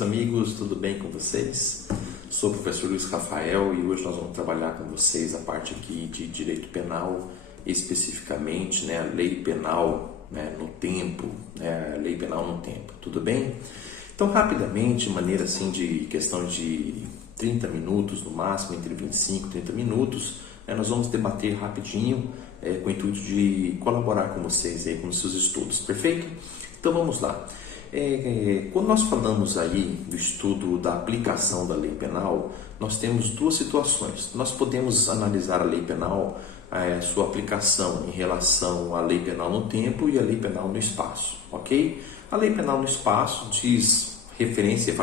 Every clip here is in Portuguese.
meus amigos, tudo bem com vocês? Sou o professor Luiz Rafael e hoje nós vamos trabalhar com vocês a parte aqui de direito penal, especificamente a lei penal no tempo, a lei penal no tempo, tudo bem? Então, rapidamente, de maneira assim de questão de 30 minutos, no máximo, entre 25 e 30 minutos, nós vamos debater rapidinho com o intuito de colaborar com vocês aí com os seus estudos, perfeito? Então vamos lá. Quando nós falamos aí do estudo da aplicação da lei penal, nós temos duas situações. Nós podemos analisar a lei penal, a sua aplicação em relação à lei penal no tempo e a lei penal no espaço, ok? A lei penal no espaço faz referência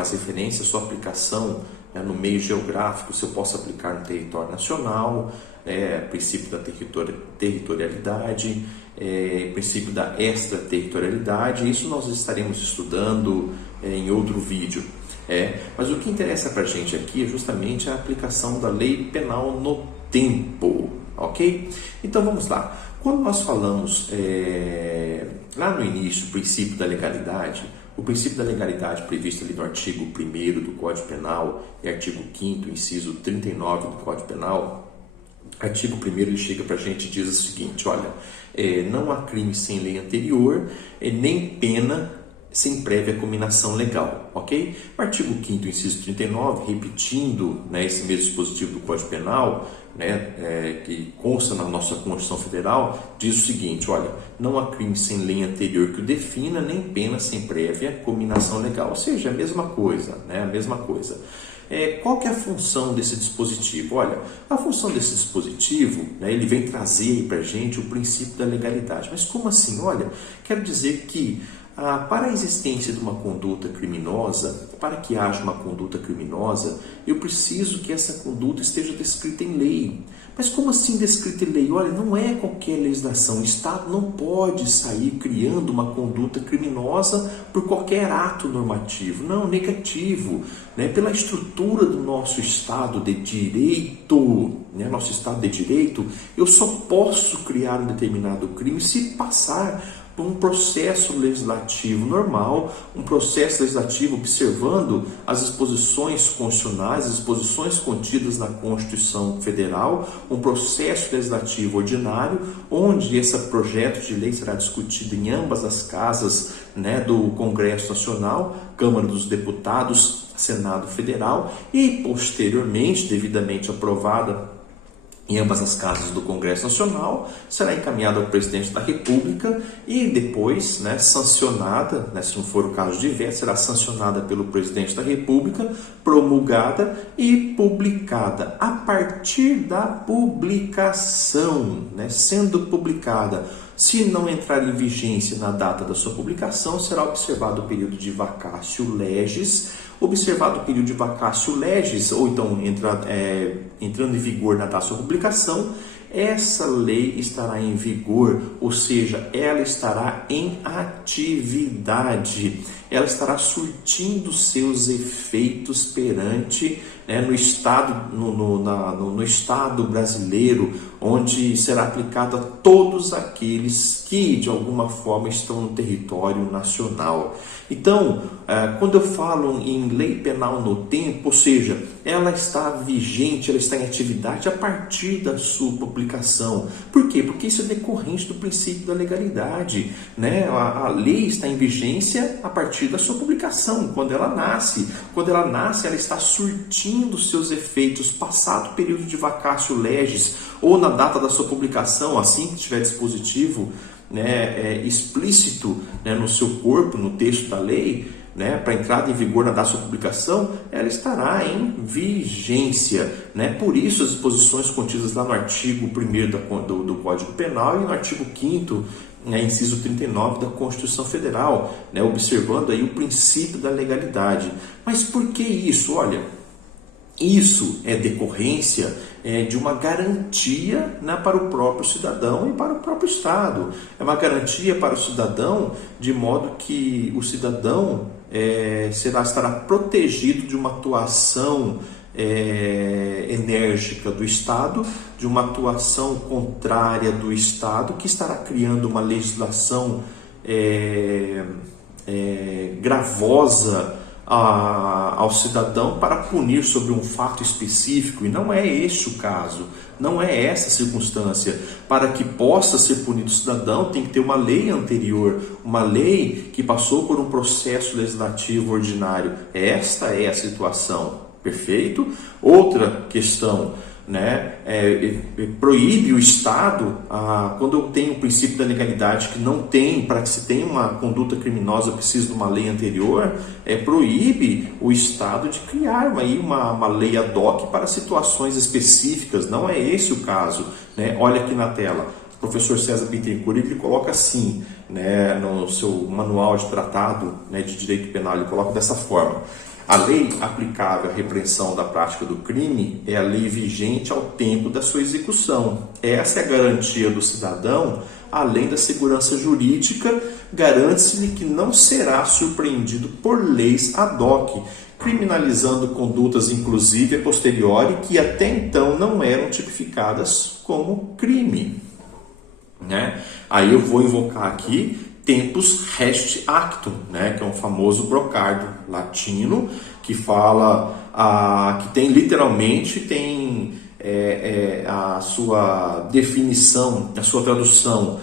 à sua aplicação no meio geográfico, se eu posso aplicar no território nacional, princípio da territorialidade, princípio da extraterritorialidade. Isso nós estaremos estudando em outro vídeo. Mas o que interessa para a gente aqui é justamente a aplicação da lei penal no tempo, ok? Então vamos lá. Quando nós falamos lá no início, o princípio da legalidade, o princípio da legalidade previsto ali no artigo 1º do Código Penal e artigo 5º, inciso 39 do Código Penal, artigo 1º ele chega para a gente e diz o seguinte, olha, não há crime sem lei anterior, nem pena sem prévia cominação legal, ok? O artigo 5º, inciso 39, repetindo esse mesmo dispositivo do Código Penal, que consta na nossa Constituição Federal, diz o seguinte, olha, não há crime sem lei anterior que o defina, nem pena sem prévia cominação legal, ou seja, a mesma coisa, a mesma coisa. Qual que é a função desse dispositivo? Olha, a função desse dispositivo, ele vem trazer para a gente o princípio da legalidade. Mas como assim? Olha, quero dizer que para a existência de uma conduta criminosa, para que haja uma conduta criminosa, eu preciso que essa conduta esteja descrita em lei. Mas como assim descrita em lei? Olha, não é qualquer legislação. O Estado não pode sair criando uma conduta criminosa por qualquer ato normativo. Não, negativo. Pela estrutura do nosso Estado de Direito, nosso Estado de Direito, eu só posso criar um determinado crime se passar por um processo legislativo normal, um processo legislativo observando as disposições constitucionais, as disposições contidas na Constituição Federal, um processo legislativo ordinário, onde esse projeto de lei será discutido em ambas as casas do Congresso Nacional, Câmara dos Deputados, Senado Federal, e posteriormente, devidamente aprovada em ambas as casas do Congresso Nacional, será encaminhada ao Presidente da República e depois sancionada, se não for o caso de veto, será sancionada pelo Presidente da República, promulgada e publicada. A partir da publicação, sendo publicada, se não entrar em vigência na data da sua publicação, será observado o período de vacatio legis. Observado o período de vacatio legis, ou então entrando em vigor na data da sua publicação, essa lei estará em vigor, ou seja, ela estará em atividade, ela estará surtindo seus efeitos perante no Estado brasileiro, onde será aplicada a todos aqueles que de alguma forma estão no território nacional. Então, quando eu falo em lei penal no tempo, ou seja, ela está vigente, ela está em atividade a partir da sua publicação. Por quê? Porque isso é decorrente do princípio da legalidade. A lei está em vigência a partir da sua publicação, quando ela nasce. Quando ela nasce, ela está surtindo seus efeitos, passado o período de vacatio legis, ou na data da sua publicação, assim que tiver dispositivo explícito no seu corpo, no texto da lei, para entrada em vigor na data da sua publicação, ela estará em vigência. Por isso, as disposições contidas lá no artigo 1º do Código Penal e no artigo 5º, inciso 39 da Constituição Federal, observando aí o princípio da legalidade. Mas por que isso? Olha, isso é decorrência de uma garantia para o próprio cidadão e para o próprio Estado. É uma garantia para o cidadão, de modo que o cidadão estará protegido de uma atuação enérgica do Estado, de uma atuação contrária do Estado, que estará criando uma legislação gravosa ao cidadão para punir sobre um fato específico, e não é este o caso, não é essa a circunstância. Para que possa ser punido o cidadão, tem que ter uma lei anterior, uma lei que passou por um processo legislativo ordinário. Esta é a situação, perfeito? Outra questão, né, proíbe o Estado, quando eu tenho o princípio da legalidade que não tem, para que se tenha uma conduta criminosa, eu preciso de uma lei anterior, proíbe o Estado de criar uma lei ad hoc para situações específicas. Não é esse o caso, né? Olha aqui na tela, o professor César Bittencourt, ele coloca assim, né, no seu manual de tratado, né, de direito penal, ele coloca dessa forma: a lei aplicável à repressão da prática do crime é a lei vigente ao tempo da sua execução. Essa é a garantia do cidadão, além da segurança jurídica, garante-se-lhe que não será surpreendido por leis ad hoc, criminalizando condutas, inclusive a posteriori, que até então não eram tipificadas como crime. Né? Aí eu vou invocar aqui tempus rest actum, né, que é um famoso brocardo latino que fala, que tem literalmente a sua definição, a sua tradução,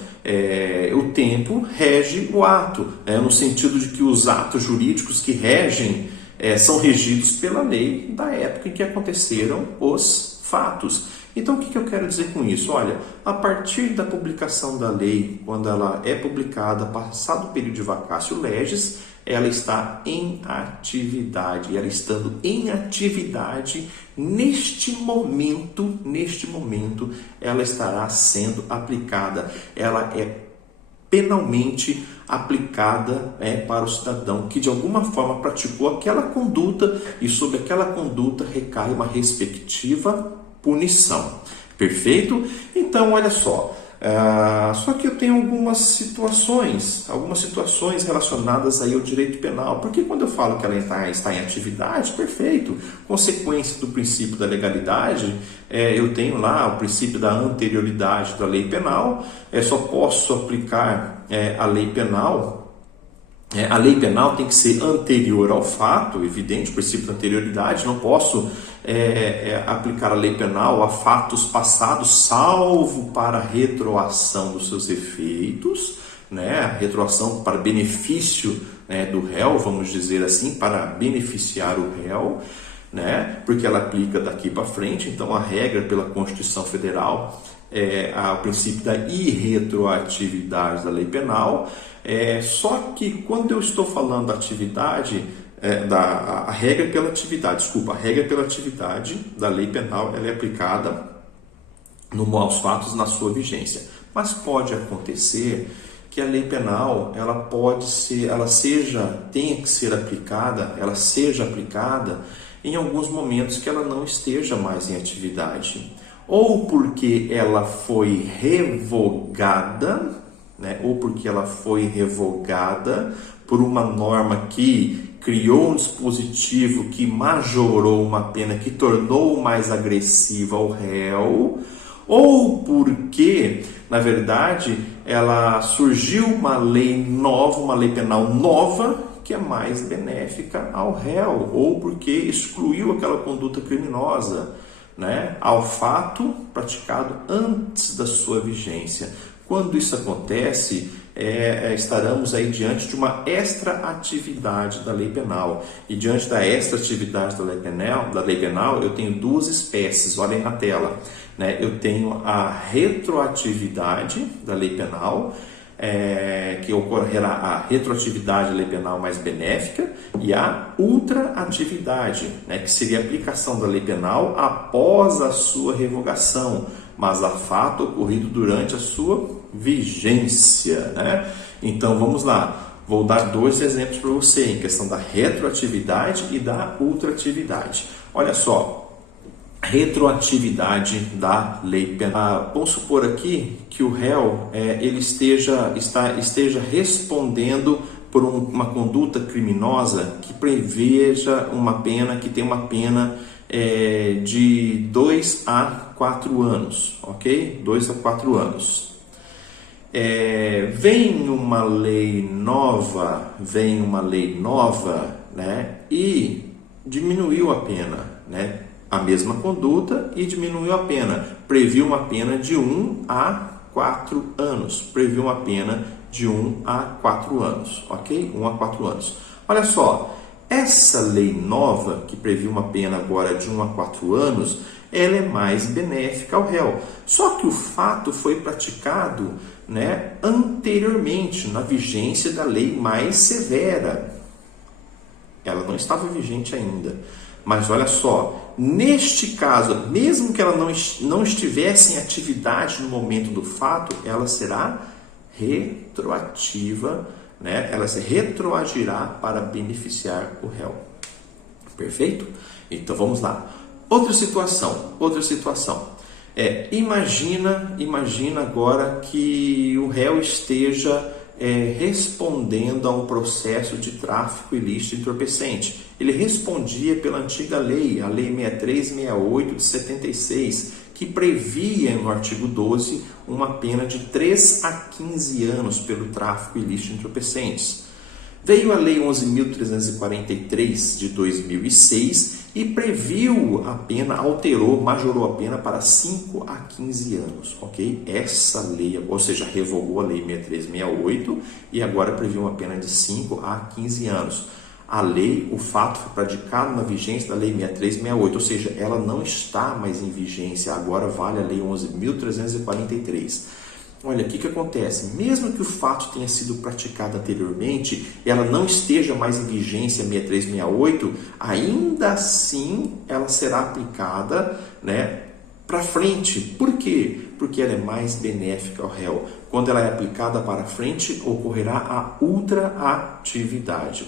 o tempo rege o ato, no sentido de que os atos jurídicos que regem são regidos pela lei da época em que aconteceram os fatos. Então, o que eu quero dizer com isso? Olha, a partir da publicação da lei, quando ela é publicada, passado o período de vacatio legis, ela está em atividade. E ela estando em atividade, neste momento, ela estará sendo aplicada. Ela é penalmente aplicada para o cidadão que de alguma forma praticou aquela conduta, e sobre aquela conduta recai uma respectiva punição. Perfeito? Então, olha só. Só que eu tenho algumas situações relacionadas aí ao direito penal. Porque quando eu falo que ela está em atividade, perfeito. Consequência do princípio da legalidade, eu tenho lá o princípio da anterioridade da lei penal. Só posso aplicar a lei penal. A lei penal tem que ser anterior ao fato, evidente, o princípio da anterioridade. Não posso aplicar a lei penal a fatos passados, salvo para retroação dos seus efeitos, né? Retroação para benefício, né, do réu, vamos dizer assim, para beneficiar o réu, né? Porque ela aplica daqui para frente. Então, a regra pela Constituição Federal o princípio da irretroatividade da lei penal. Só que quando eu estou falando da atividade, a regra pela atividade da lei penal, ela é aplicada aos fatos na sua vigência. Mas pode acontecer que a lei penal seja aplicada em alguns momentos que ela não esteja mais em atividade, ou porque ela foi revogada, né? Ou porque ela foi revogada por uma norma que criou um dispositivo que majorou uma pena, que tornou mais agressiva ao réu, ou porque, na verdade, surgiu uma lei nova, uma lei penal nova, que é mais benéfica ao réu, ou porque excluiu aquela conduta criminosa, né, ao fato praticado antes da sua vigência. Quando isso acontece, estaremos aí diante de uma extra-atividade da lei penal. E diante da extra-atividade da lei penal, eu tenho duas espécies, olhem na tela, né? Eu tenho a retroatividade da lei penal, que ocorrerá a retroatividade da lei penal mais benéfica, e a ultraatividade, né, que seria a aplicação da lei penal após a sua revogação, mas a fato ocorrido durante a sua vigência, né? Então vamos lá, vou dar dois exemplos para você em questão da retroatividade e da ultraatividade. Olha só, retroatividade da lei penal. Vamos supor aqui que o réu ele esteja respondendo por uma conduta criminosa que preveja uma pena, que tem uma pena de 2 a 4 anos, ok? 2 a 4 anos. Vem uma lei nova, né, e diminuiu a pena, né, a mesma conduta e diminuiu a pena, previu uma pena de 1 a 4 anos, previu uma pena de 1 a 4 anos, ok? 1 a 4 anos. Olha só, essa lei nova, que previu uma pena agora de 1 a 4 anos, ela é mais benéfica ao réu. Só que o fato foi praticado, né, anteriormente, na vigência da lei mais severa. Ela não estava vigente ainda. Mas olha só, neste caso, mesmo que ela não estivesse em atividade no momento do fato, ela será retroativa, né? Ela se retroagirá para beneficiar o réu. Perfeito? Então vamos lá. Outra situação. Imagina agora que o réu esteja respondendo a um processo de tráfico ilícito entorpecente. Ele respondia pela antiga lei, a Lei 6368 de 76, que previa no artigo 12 uma pena de 3 a 15 anos pelo tráfico ilícito de entorpecentes. Veio a Lei 11.343 de 2006 e previu a pena, majorou a pena para 5 a 15 anos, ok? Essa lei, ou seja, revogou a Lei 6368 e agora previu uma pena de 5 a 15 anos. O fato foi praticado na vigência da Lei 6368, ou seja, ela não está mais em vigência, agora vale a Lei 11.343. Olha, o que acontece? Mesmo que o fato tenha sido praticado anteriormente, ela não esteja mais em vigência 6368, ainda assim ela será aplicada, né, para frente. Por quê? Porque ela é mais benéfica ao réu. Quando ela é aplicada para frente, ocorrerá a ultraatividade.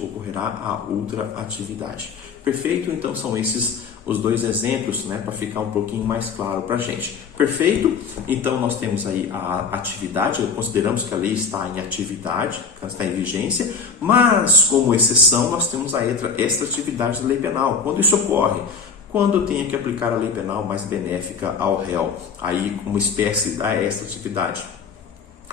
Perfeito? Então são esses os dois exemplos, né, para ficar um pouquinho mais claro para a gente. Perfeito? Então nós temos aí a atividade, consideramos que a lei está em atividade, está em vigência, mas como exceção nós temos a extratividade da lei penal. Quando isso ocorre? Quando eu tenho que aplicar a lei penal mais benéfica ao réu, aí como espécie da extratividade.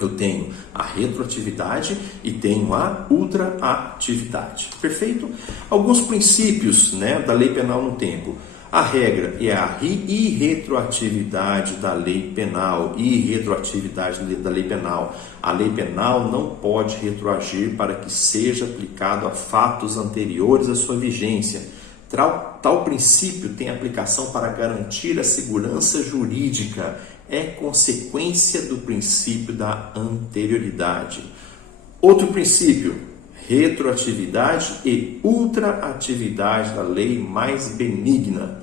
Eu tenho a retroatividade e tenho a ultraatividade. Perfeito? Alguns princípios, né, da lei penal no tempo. A regra é a irretroatividade da lei penal. Da lei penal. A lei penal não pode retroagir para que seja aplicado a fatos anteriores à sua vigência. Tal princípio tem aplicação para garantir a segurança jurídica. É consequência do princípio da anterioridade. Outro princípio, retroatividade e ultraatividade da lei mais benigna.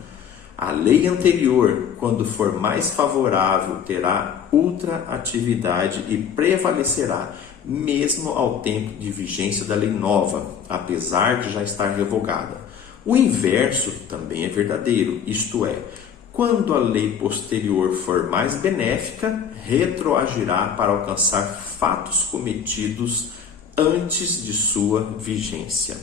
A lei anterior, quando for mais favorável, terá ultraatividade e prevalecerá, mesmo ao tempo de vigência da lei nova, apesar de já estar revogada. O inverso também é verdadeiro, isto é, quando a lei posterior for mais benéfica, retroagirá para alcançar fatos cometidos antes de sua vigência.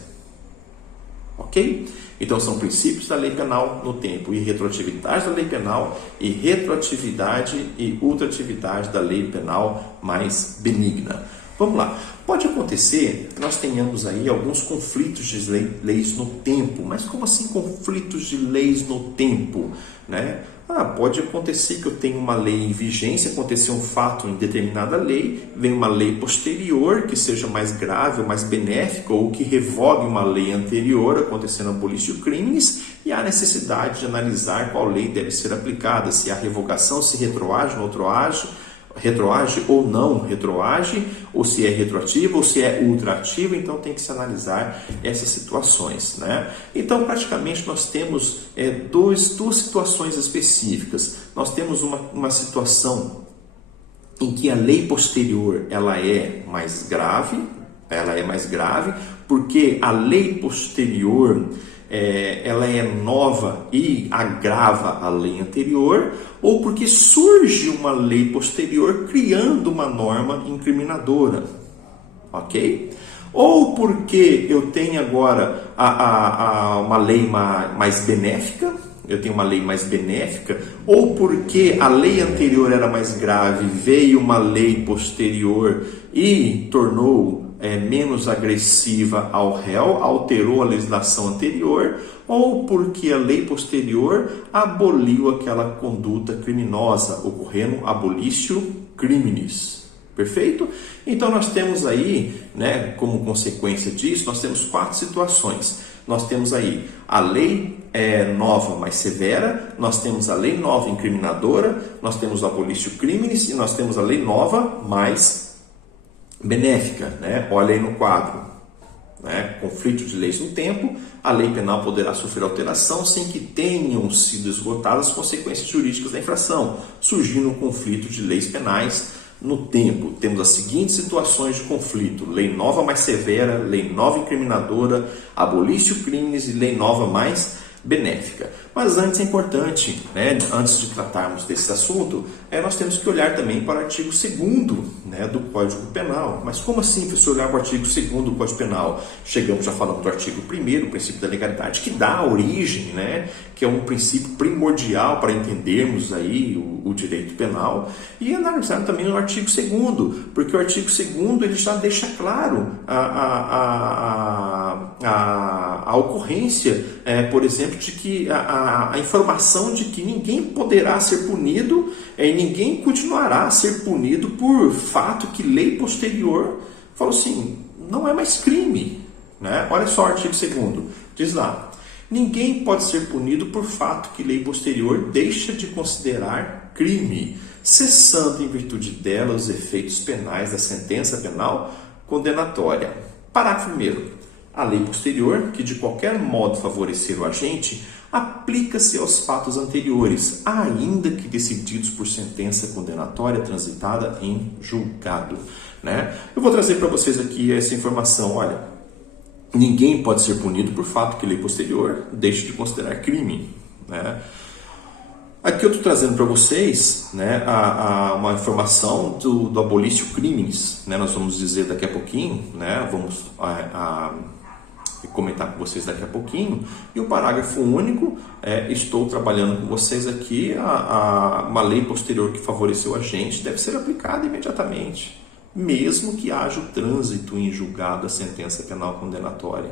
Ok? Então são princípios da lei penal no tempo, e retroatividade da lei penal, e retroatividade e ultraatividade da lei penal mais benigna. Vamos lá. Pode acontecer que nós tenhamos aí alguns conflitos de leis no tempo. Mas como assim conflitos de leis no tempo? Né? Pode acontecer que eu tenha uma lei em vigência, acontecer um fato em determinada lei, vem uma lei posterior que seja mais grave ou mais benéfica, ou que revogue uma lei anterior, acontecendo a polícia de crimes, e há necessidade de analisar qual lei deve ser aplicada, se há revogação, se retroage ou não retroage, ou se é retroativa ou se é ultraativa. Então tem que se analisar essas situações, né? Então praticamente nós temos duas situações específicas. Nós temos uma situação em que a lei posterior ela é mais grave, porque a lei posterior ela é nova e agrava a lei anterior, ou porque surge uma lei posterior criando uma norma incriminadora, ok? Ou porque eu tenho agora uma lei mais benéfica, ou porque a lei anterior era mais grave, veio uma lei posterior e tornou menos agressiva ao réu, alterou a legislação anterior, ou porque a lei posterior aboliu aquela conduta criminosa, ocorrendo abolitio criminis. Perfeito? Então nós temos aí, né, como consequência disso, nós temos 4 situações. Nós temos aí a lei nova mais severa, nós temos a lei nova incriminadora, nós temos o abolitio criminis e nós temos a lei nova mais benéfica, né? Olha aí no quadro, né? Conflito de leis no tempo, a lei penal poderá sofrer alteração sem que tenham sido esgotadas as consequências jurídicas da infração, surgindo um conflito de leis penais no tempo. Temos as seguintes situações de conflito: lei nova mais severa, lei nova incriminadora, abolitio criminis e lei nova mais benéfica. Mas antes é importante, né, antes de tratarmos desse assunto, nós temos que olhar também para o artigo 2º, né, do Código Penal. Mas como assim, professor, olhar para o artigo 2º do Código Penal? Chegamos já falando do artigo 1º, o princípio da legalidade, que dá origem, né, que é um princípio primordial para entendermos aí o direito penal, e analisar também o artigo 2º, porque o artigo 2º ele já deixa claro a ocorrência, por exemplo, de que a informação de que ninguém poderá ser punido e ninguém continuará a ser punido por fato que lei posterior falou assim, não é mais crime, né? Olha só o artigo 2º, diz lá: ninguém pode ser punido por fato que lei posterior deixa de considerar crime, cessando em virtude dela os efeitos penais da sentença penal condenatória. Parágrafo 1º. A lei posterior, que de qualquer modo favorecer o agente, aplica-se aos fatos anteriores, ainda que decididos por sentença condenatória transitada em julgado, né? Eu vou trazer para vocês aqui essa informação. Olha, ninguém pode ser punido por fato que lei posterior deixe de considerar crime, né? Aqui eu estou trazendo para vocês, né, uma informação do abolitio criminis, né? Nós vamos dizer daqui a pouquinho, né? Vamos comentar com vocês daqui a pouquinho. E o parágrafo único, estou trabalhando com vocês aqui, uma lei posterior que favoreceu o agente deve ser aplicada imediatamente, mesmo que haja o trânsito em julgado da sentença penal condenatória,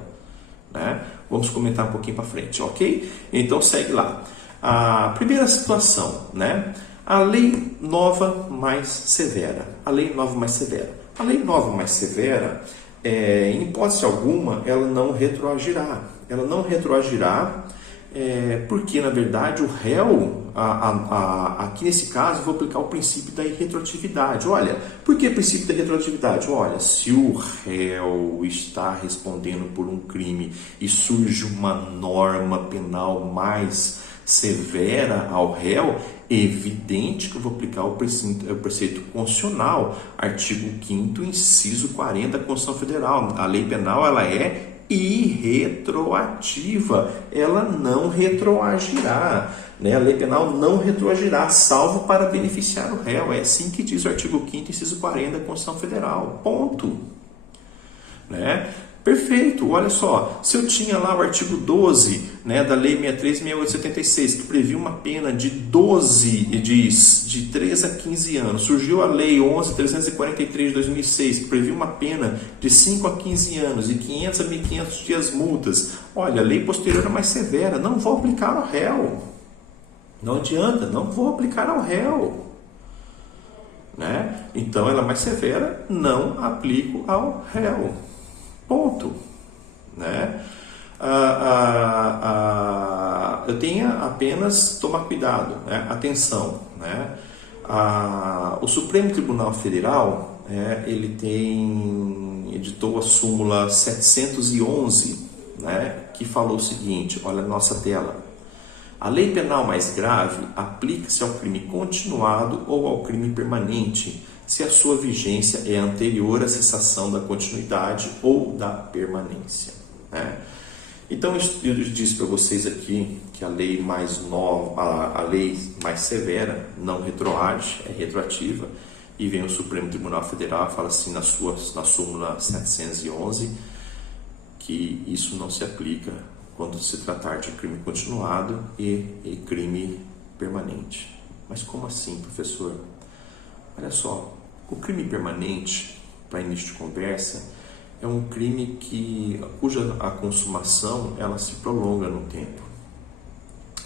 né? Vamos comentar um pouquinho para frente, ok? Então segue lá. A primeira situação, né? A lei nova mais severa. A lei nova mais severa. A lei nova mais severa, em hipótese alguma, ela não retroagirá. Ela não retroagirá porque, na verdade, o réu, aqui nesse caso, eu vou aplicar o princípio da irretroatividade. Olha, por que o princípio da irretroatividade? Olha, se o réu está respondendo por um crime e surge uma norma penal mais severa ao réu, é evidente que eu vou aplicar o preceito constitucional, artigo 5º, inciso 40 da Constituição Federal. A lei penal ela é irretroativa, ela não retroagirá, né? A lei penal não retroagirá, salvo para beneficiar o réu. É assim que diz o artigo 5º, inciso 40 da Constituição Federal. Ponto. Né? Perfeito, olha só, se eu tinha lá o artigo 12, né, da Lei 63.6876, que previa uma pena de 3 a 15 anos, surgiu a Lei 11.343 de 2006, que previa uma pena de 5 a 15 anos e 500 a 1.500 dias multas. Olha, a lei posterior é mais severa, não vou aplicar ao réu. Não adianta, não vou aplicar ao réu. Né? Então, ela é mais severa, não aplico ao réu. Ponto. Né? Eu tenho apenas tomar cuidado, né? Atenção, né? O Supremo Tribunal Federal ele editou a súmula 711, né? Que falou o seguinte, olha a nossa tela: a lei penal mais grave aplica-se ao crime continuado ou ao crime permanente, se a sua vigência é anterior à cessação da continuidade ou da permanência, né? Então eu disse para vocês aqui que a lei mais nova, a lei mais severa não retroage, é retroativa, e vem o Supremo Tribunal Federal e fala assim na súmula 711 que isso não se aplica quando se tratar de crime continuado e crime permanente. Mas como assim, professor? Olha só, o crime permanente, para início de conversa, é um crime cuja a consumação ela se prolonga no tempo.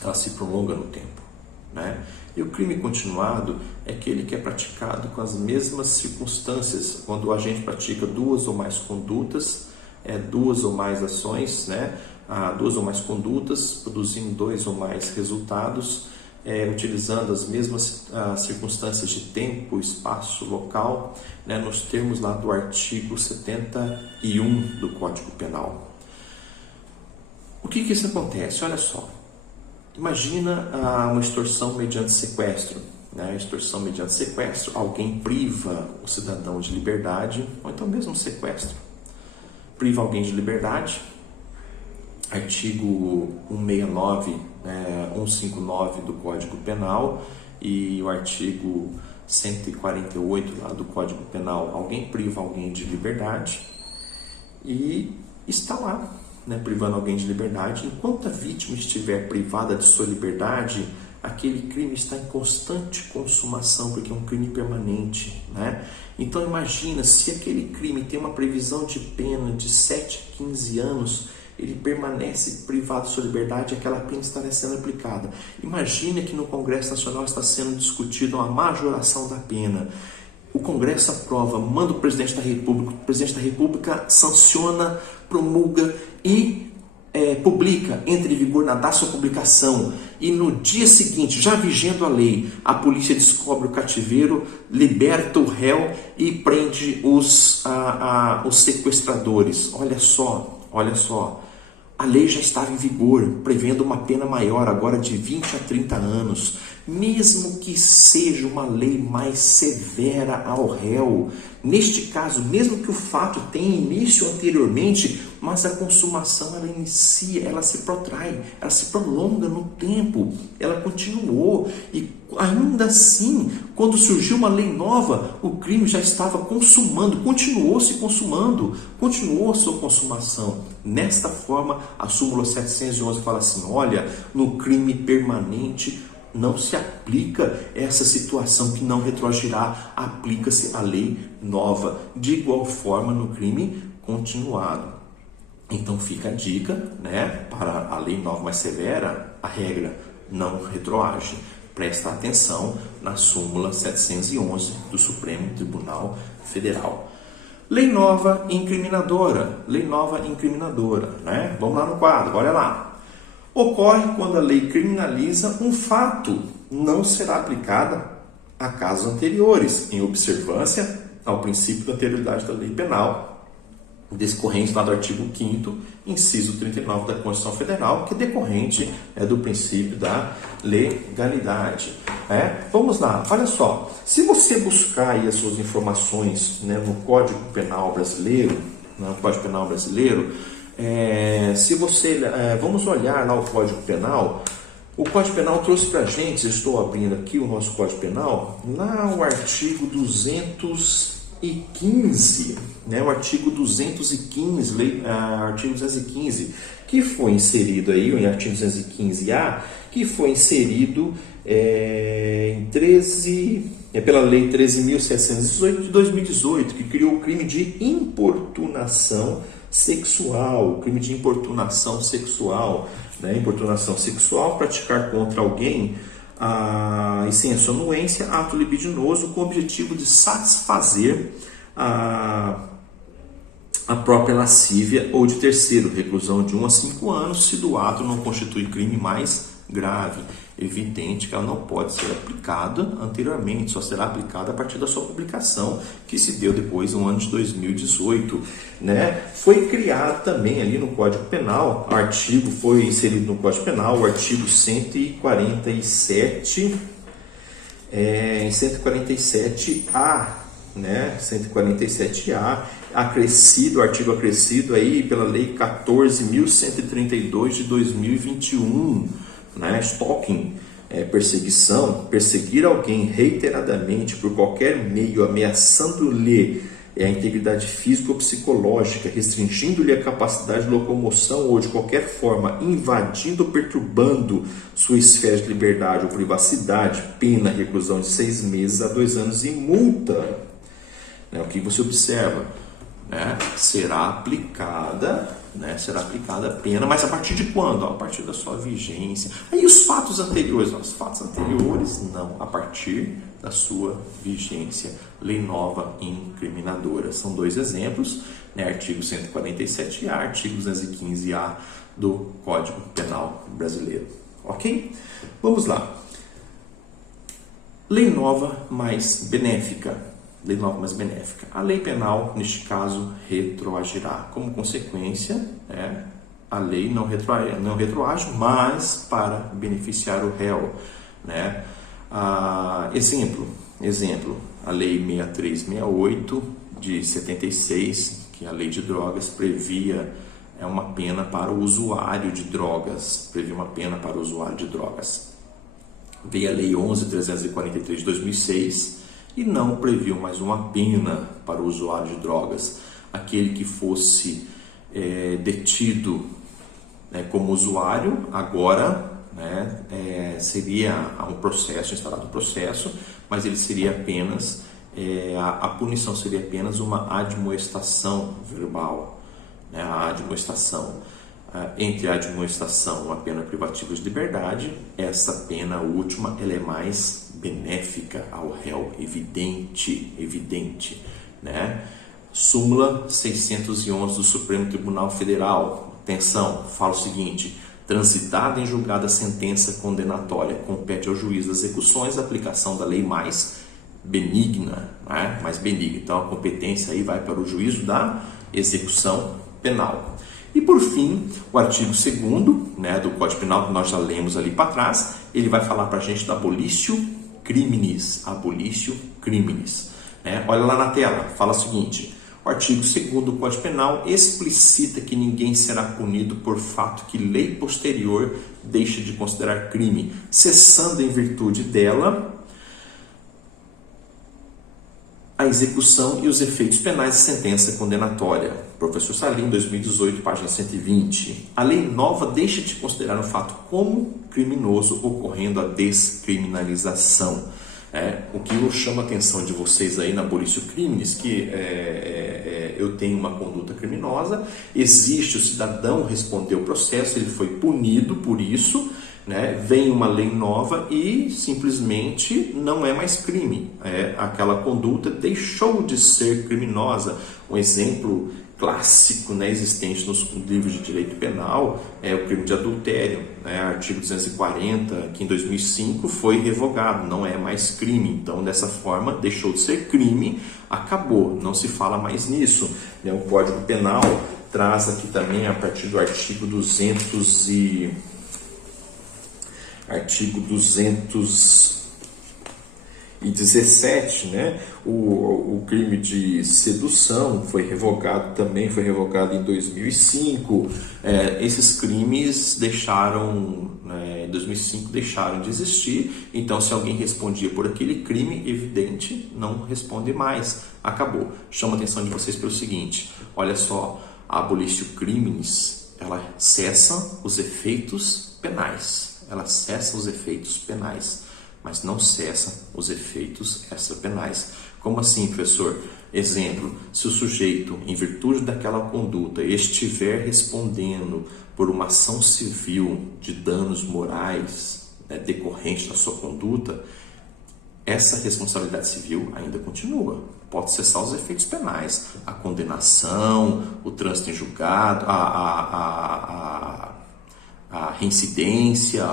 Ela se prolonga no tempo, né? E o crime continuado é aquele que é praticado com as mesmas circunstâncias, quando o agente pratica duas ou mais condutas, duas ou mais ações, né? Duas ou mais condutas, produzindo dois ou mais resultados, utilizando as mesmas circunstâncias de tempo, espaço, local, né? Nos termos lá do artigo 71 do Código Penal. O que isso acontece? Olha só. Imagina uma extorsão mediante sequestro, né? Extorsão mediante sequestro, alguém priva o cidadão de liberdade, ou então mesmo sequestro. Priva alguém de liberdade, artigo 169, 159 do Código Penal e o artigo 148 lá do Código Penal. Alguém priva alguém de liberdade e está lá, né, privando alguém de liberdade. Enquanto a vítima estiver privada de sua liberdade, aquele crime está em constante consumação, porque é um crime permanente, né? Então imagina, se aquele crime tem uma previsão de pena de 7 a 15 anos, ele permanece privado de sua liberdade, aquela pena estará sendo aplicada. Imagina que no Congresso Nacional está sendo discutido uma majoração da pena. O Congresso aprova, manda o Presidente da República sanciona, promulga e publica, entra em vigor na data da sua publicação, e no dia seguinte, já vigendo a lei, a polícia descobre o cativeiro, liberta o réu e prende os sequestradores. Olha só, a lei já estava em vigor, prevendo uma pena maior, agora de 20 a 30 anos. Mesmo que seja uma lei mais severa ao réu, neste caso, mesmo que o fato tenha início anteriormente, mas a consumação ela inicia, ela se protrai, ela se prolonga no tempo, ela continuou, e ainda assim, quando surgiu uma lei nova, o crime já estava continuou se consumando, continuou a sua consumação. Nesta forma, a súmula 711 fala assim: olha, no crime permanente não se aplica essa situação que não retroagirá, aplica-se a lei nova. De igual forma, no crime continuado. Então fica a dica, né? Para a lei nova mais severa, a regra não retroage. Presta atenção na súmula 711 do Supremo Tribunal Federal. Lei nova incriminadora, né? Vamos lá no quadro, olha lá. Ocorre quando a lei criminaliza um fato, não será aplicada a casos anteriores, em observância ao princípio da anterioridade da lei penal, decorrente lá do artigo 5º, inciso 39 da Constituição Federal, que é decorrente do princípio da legalidade. Vamos lá, olha só, se você buscar aí as suas informações, né, no Código Penal Brasileiro, vamos olhar lá o Código Penal. O Código Penal trouxe para a gente, estou abrindo aqui o nosso Código Penal, lá o artigo 215, né? O artigo 215, artigo 215, que foi inserido aí, o artigo 215A, que foi inserido pela Lei 13.718 de 2018, que criou o crime de importunação sexual, né? Importunação sexual, praticar contra alguém e sem a sua anuência, ato libidinoso com o objetivo de satisfazer a própria lascívia ou de terceiro, reclusão de 1 a 5 anos, se do ato não constitui crime mais grave. Evidente que ela não pode ser aplicada anteriormente, só será aplicada a partir da sua publicação, que se deu depois no ano de 2018, né? Foi criado também ali no Código Penal, foi inserido no Código Penal o artigo 147, 147A, né? 147A, artigo acrescido aí pela Lei 14.132 de 2021, né? Stalking, perseguir alguém reiteradamente por qualquer meio, ameaçando-lhe a integridade física ou psicológica, restringindo-lhe a capacidade de locomoção ou de qualquer forma invadindo ou perturbando sua esfera de liberdade ou privacidade, pena, reclusão de 6 meses a 2 anos e multa. O que você observa? né, será aplicada a pena, mas a partir de quando? A partir da sua vigência. Aí os fatos anteriores, não, a partir da sua vigência. Lei nova incriminadora. São dois exemplos, né, artigo 147A, artigo 215A do Código Penal brasileiro. Ok? Vamos lá. Lei nova mais benéfica. Lei nova mais benéfica. A lei penal, neste caso, retroagirá. Como consequência, né, a lei não retroage, mas para beneficiar o réu. Né? Exemplo, a lei 6368 de 76, que é a lei de drogas, previa uma pena para o usuário de drogas. Veio a lei 11.343 de 2006, e não previu mais uma pena para o usuário de drogas. Aquele que fosse detido, né, como usuário, agora, né, seria instalado um processo, mas ele seria apenas, a punição seria apenas uma admoestação verbal. Né, a admoestação, entre a admoestação e a pena privativa de liberdade, essa pena última ela é mais benéfica ao réu, evidente, né? Súmula 611 do Supremo Tribunal Federal, atenção, fala o seguinte: transitada em julgada a sentença condenatória, compete ao juiz das execuções a aplicação da lei mais benigna, né? Então a competência aí vai para o juízo da execução penal. E por fim, o artigo 2º, né, do Código Penal, que nós já lemos ali para trás, ele vai falar para a gente da abolitio criminis. Né? Olha lá na tela, fala o seguinte: o artigo 2º do Código Penal explicita que ninguém será punido por fato que lei posterior deixa de considerar crime, cessando em virtude dela a execução e os efeitos penais de sentença condenatória. Professor Salim, 2018, página 120. A lei nova deixa de considerar o fato como criminoso, ocorrendo a descriminalização. O que eu chamo a atenção de vocês aí na abolitio criminis, que eu tenho uma conduta criminosa, existe, o cidadão respondeu o processo, ele foi punido por isso, né? Vem uma lei nova e simplesmente não é mais crime. Aquela conduta deixou de ser criminosa. Um exemplo clássico, né, existente nos livros de direito penal é o crime de adultério, né? Artigo 240, que em 2005 foi revogado, não é mais crime. Então, dessa forma, deixou de ser crime, acabou, não se fala mais nisso. O Código Penal traz aqui também, a partir do artigo 217, né? O crime de sedução foi revogado em 2005. Esses crimes em 2005 deixaram de existir. Então, se alguém respondia por aquele crime, evidente, não responde mais. Acabou. Chamo a atenção de vocês pelo seguinte: olha só, a abolitio criminis, ela cessa os efeitos penais. Mas não cessa os efeitos extrapenais. Como assim, professor? Exemplo: se o sujeito, em virtude daquela conduta, estiver respondendo por uma ação civil de danos morais, né, decorrente da sua conduta, essa responsabilidade civil ainda continua. Pode cessar os efeitos penais, a condenação, o trânsito em julgado, a reincidência,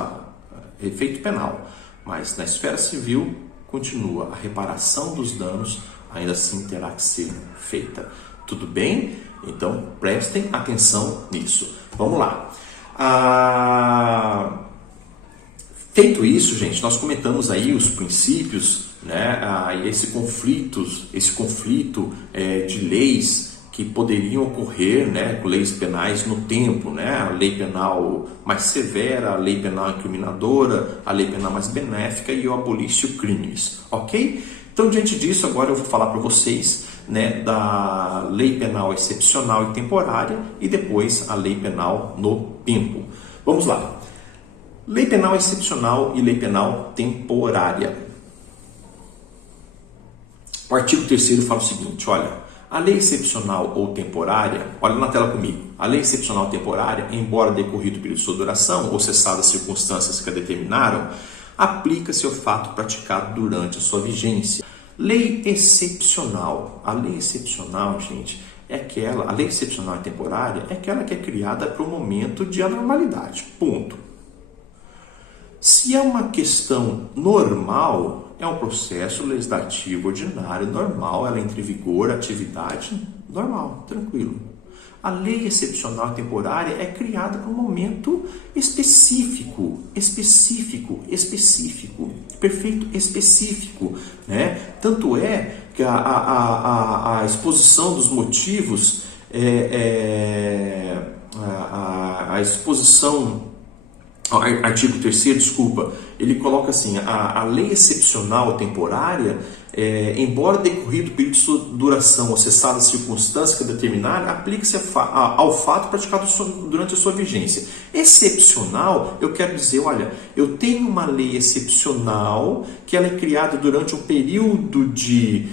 efeito penal. Mas na esfera civil continua, a reparação dos danos ainda assim terá que ser feita. Tudo bem? Então prestem atenção nisso. Vamos lá. Feito isso, gente, nós comentamos aí os princípios, né? Esse conflito de leis que poderiam ocorrer, né, com leis penais no tempo, né? A lei penal mais severa, a lei penal incriminadora, a lei penal mais benéfica e o abolitio criminis, ok? Então, diante disso, agora eu vou falar para vocês, né, da lei penal excepcional e temporária e depois a lei penal no tempo. Vamos lá. Lei penal excepcional e lei penal temporária. O artigo 3º fala o seguinte: olha, A lei excepcional ou temporária, olha na tela comigo, a lei excepcional ou temporária, embora decorrido o período de sua duração ou cessadas as circunstâncias que a determinaram, aplica-se ao fato praticado durante a sua vigência. Lei excepcional. A lei excepcional, gente, a lei excepcional e temporária é aquela que é criada para o momento de anormalidade. Ponto. Se é uma questão normal, é um processo legislativo ordinário normal, ela entra em vigor, atividade normal, tranquilo. A lei excepcional e temporária é criada para um momento específico, perfeito, específico, né? Tanto é que a exposição dos motivos, a exposição, artigo 3º, desculpa, ele coloca assim, a lei excepcional temporária, embora decorrido o período de sua duração ou cessada as circunstâncias que a determinar, aplica-se ao fato praticado durante a sua vigência. Excepcional, eu quero dizer, olha, eu tenho uma lei excepcional que ela é criada durante um período de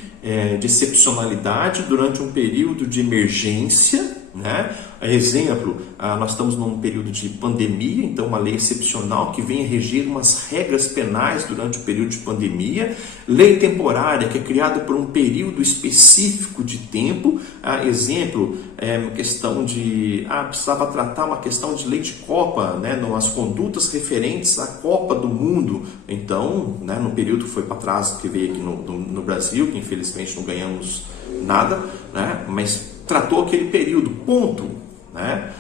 excepcionalidade, durante um período de emergência, né? Exemplo, nós estamos num período de pandemia, então uma lei excepcional que vem a regir umas regras penais durante o período de pandemia. Lei temporária, que é criada por um período específico de tempo. Exemplo, uma questão de... precisava tratar uma questão de lei de Copa, né? As condutas referentes à Copa do Mundo. Então, né, no período que foi para trás, que veio aqui no Brasil, que infelizmente não ganhamos nada, né? Mas tratou aquele período, ponto, né?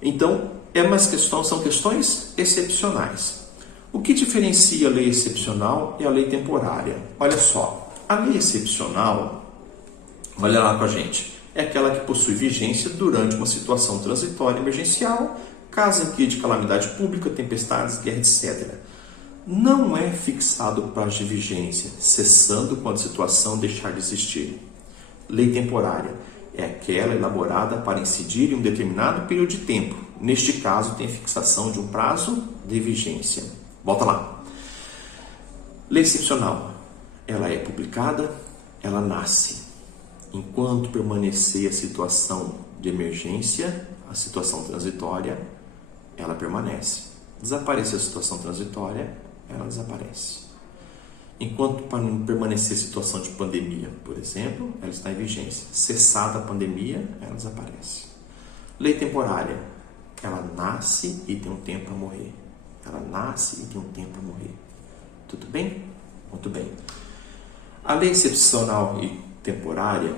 Então, são questões excepcionais. O que diferencia a lei excepcional e a lei temporária? Olha só, a lei excepcional, olha lá com a gente, é aquela que possui vigência durante uma situação transitória emergencial, caso em que de calamidade pública, tempestades, guerra, etc. Não é fixado o prazo de vigência, cessando quando a situação deixar de existir. Lei temporária é aquela elaborada para incidir em um determinado período de tempo. Neste caso, tem a fixação de um prazo de vigência. Volta lá. Lei excepcional. Ela é publicada, ela nasce. Enquanto permanecer a situação de emergência, a situação transitória, ela permanece. Desaparecer a situação transitória, ela desaparece. Enquanto permanecer a situação de pandemia, por exemplo, ela está em vigência. Cessada a pandemia, ela desaparece. Lei temporária, ela nasce e tem um tempo para morrer. Ela nasce e tem um tempo para morrer. Tudo bem? Muito bem. A lei excepcional e temporária,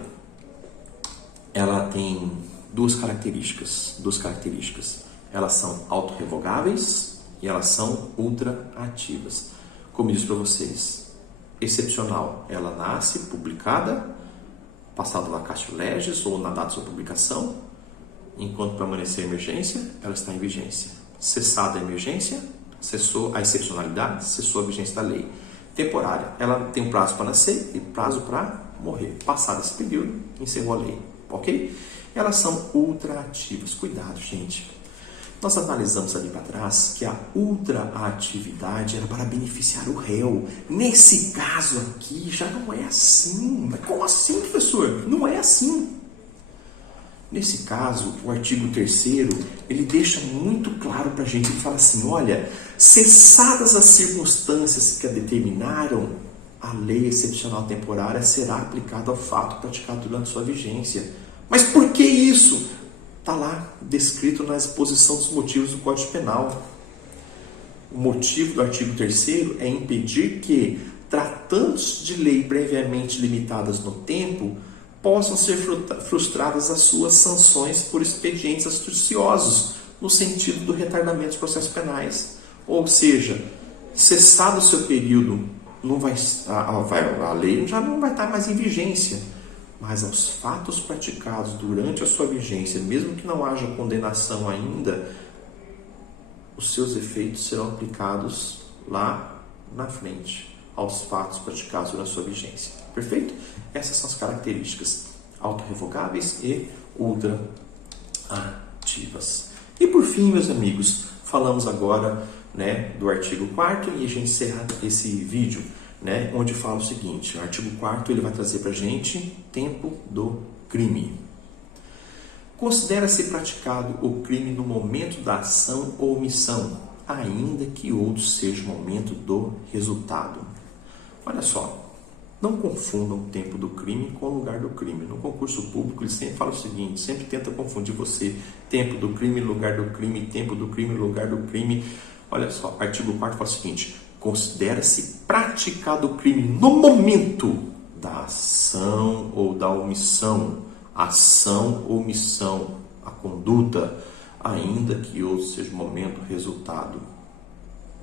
ela tem duas características. Elas são autorrevogáveis e elas são ultraativas. Como eu disse para vocês, excepcional, ela nasce publicada, passada na Caixa Legis ou na data de sua publicação. Enquanto permanecer a emergência, ela está em vigência. Cessada a emergência, cessou a excepcionalidade, cessou a vigência da lei. Temporária, ela tem um prazo para nascer e prazo para morrer. Passado esse período, encerrou a lei, ok? Elas são ultraativas. Cuidado, gente. Nós analisamos ali para trás que a ultraatividade era para beneficiar o réu. Nesse caso aqui já não é assim. Mas como assim, professor? Não é assim. Nesse caso, o artigo 3º, ele deixa muito claro para a gente. Ele fala assim, olha, cessadas as circunstâncias que a determinaram, a lei excepcional temporária será aplicada ao fato praticado durante sua vigência. Mas por que isso? Está lá descrito na exposição dos motivos do Código Penal. O motivo do artigo 3º é impedir que, tratando-se de lei previamente limitadas no tempo, possam ser frustradas as suas sanções por expedientes astuciosos, no sentido do retardamento dos processos penais. Ou seja, cessado o seu período, a lei já não vai estar mais em vigência. Mas aos fatos praticados durante a sua vigência, mesmo que não haja condenação ainda, os seus efeitos serão aplicados lá na frente, aos fatos praticados durante a sua vigência. Perfeito? Essas são as características autorrevogáveis e ultraativas. E por fim, meus amigos, falamos agora, né, do artigo 4º e a gente encerra esse vídeo, né, onde fala o seguinte: o artigo 4º ele vai trazer para a gente tempo do crime. Considera-se praticado o crime no momento da ação ou omissão, ainda que outro seja o momento do resultado. Olha só, não confundam o tempo do crime com o lugar do crime. No concurso público, ele sempre fala o seguinte, sempre tenta confundir você. Tempo do crime, lugar do crime, tempo do crime, lugar do crime. Olha só, artigo 4º fala o seguinte, considera-se praticado o crime no momento da ação ou da omissão. Ação ou omissão, a conduta, ainda que outro seja o momento, resultado.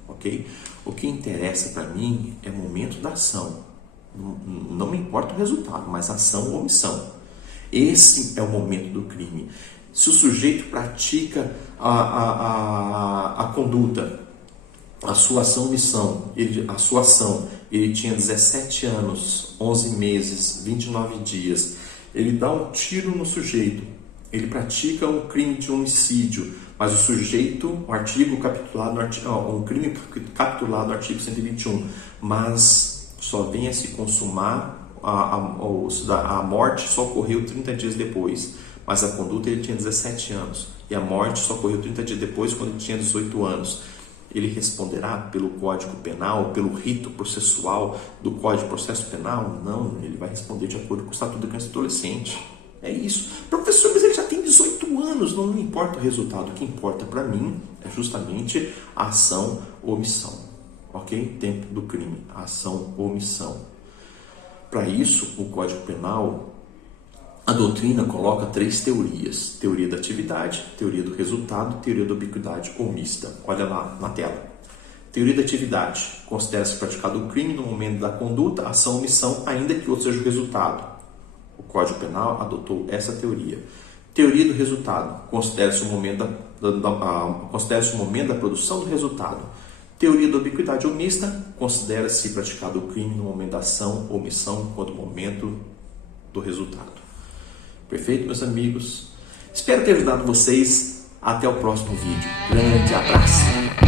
Ok? O que interessa para mim é o momento da ação. Não me importa o resultado, mas ação ou omissão. Esse é o momento do crime. Se o sujeito pratica a conduta, a sua ação ou omissão, ele tinha 17 anos, 11 meses, 29 dias, ele dá um tiro no sujeito, ele pratica um crime de homicídio, mas o sujeito, um crime capitulado no artigo 121, mas só vem a se consumar, a morte só ocorreu 30 dias depois, mas a conduta ele tinha 17 anos, e a morte só ocorreu 30 dias depois, quando ele tinha 18 anos. Ele responderá pelo Código Penal, pelo rito processual do Código de Processo Penal? Não, ele vai responder de acordo com o Estatuto da Criança e Adolescente. É isso. Professor, mas ele já tem 18 anos, não me importa o resultado. O que importa para mim é justamente a ação ou omissão. Ok? Tempo do crime, a ação ou omissão. Para isso, o Código Penal, a doutrina coloca 3 teorias. Teoria da atividade, teoria do resultado, teoria da ubiquidade ou mista. Olha lá na tela. Teoria da atividade. Considera-se praticado o crime no momento da conduta, ação ou omissão, ainda que outro seja o resultado. O Código Penal adotou essa teoria. Teoria do resultado. Considera-se o momento da produção do resultado. Teoria da ubiquidade ou mista. Considera-se praticado o crime no momento da ação ou omissão, quanto momento do resultado. Perfeito, meus amigos? Espero ter ajudado vocês. Até o próximo vídeo. Grande abraço!